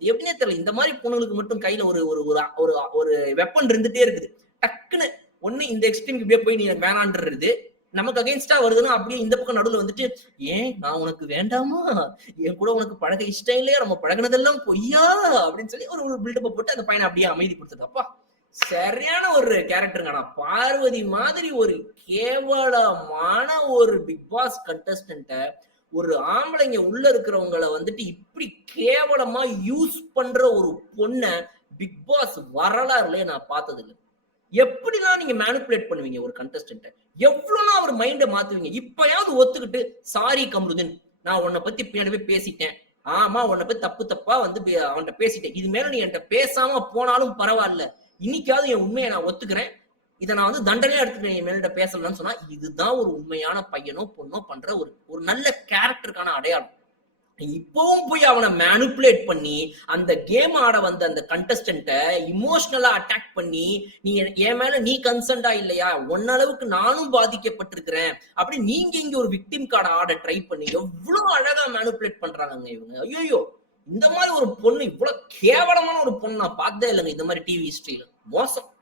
அது எப்படின்னே தெரியல. இந்த மாதிரி பொண்ணுங்களுக்கு மட்டும் கையில ஒரு ஒரு ஒரு ஒரு வெப்பன் இருந்துட்டே இருக்குது. டக்குன்னு ஒண்ணு இந்த எக்ஸ்ட்ரீம் இப்படியே போய் நீ எனக்கு வேணான்றது, நமக்கு அகைன்ஸ்டா வருதுன்னா அப்படியே இந்த பக்கம் நடுவுல வந்துட்டு, ஏன் நான் உனக்கு வேண்டாமா? என் கூட உனக்கு பழக இஷ்டம் இல்லையா? நம்ம பழகுனதெல்லாம் பொய்யா? அப்படின்னு சொல்லி ஒரு ஒரு பில்டப்ப போட்டு அந்த பையனை அப்படியே அமைதிப்படுத்துது. அப்பா! சரியான ஒரு கேரக்டருங்க. ஆனா பார்வதி மாதிரி ஒரு கேவலமான ஒரு பிக் பாஸ் கண்டஸ்டன்ட்ட ஒரு ஆம்பளைங்க உள்ள இருக்கிறவங்கள வந்துட்டு இப்படி கேவலமா யூஸ் பண்ற ஒரு பொண்ண பிக் பாஸ் வரலாறுலயே நான் பார்த்ததில்ல. எப்படிலாம் நீங்க மேனிபுலேட் பண்ணுவீங்க ஒரு கண்டஸ்டன்ட்ட? எவ்வளோலாம் அவர் மைண்ட மாத்துவீங்க? இப்பயாவது ஒத்துக்கிட்டு, சாரி கம்ருதீன். நான் உன்ன பத்தி பின்னாடி போய் பேசிட்டேன். ஆமா, உன்ன பத்தி தப்பு தப்பா வந்து அவன்ட்ட பேசிட்டேன். இது மேல நீ என்ட்ட பேசாம போனாலும் பரவால்ல. இன்னைக்காவது என் உண்மைய நான் ஒத்துக்கிறேன். இத நான் வந்து தண்டனையா எடுத்துக்கிறேன் என் மேலிட்ட பேசலன்னு சொன்னா, இதுதான் ஒரு உண்மையான பையனோ, பொண்ணோ பண்ற ஒரு ஒரு நல்ல கேரக்டருக்கான அடையாளம். இப்பவும் போய் அவனை மேனிபுலேட் பண்ணி அந்த கேம் ஆட வந்த அந்த கண்டஸ்டன்ட்ட இமோஷனலா அட்டாக் பண்ணி நீ என் மேல நீ கன்சர்ன்டா இல்லையா, ஒன்ன அளவுக்கு நானும் பாதிக்கப்பட்டிருக்கிறேன் அப்படி நீங்க இங்க ஒரு விக்டிம் கார்டு ஆட ட்ரை பண்ணி எவ்வளவு அழகா மேனிபுலேட் பண்றாங்க இவங்க. ஐயோ, இந்த மாதிரி ஒரு பொண்ணு, இவ்வளவு கேவலமான ஒரு பொண்ணு நான் பார்த்ததே இல்லைங்க இந்த மாதிரி டிவி ஹிஸ்டரியில. மோசம்.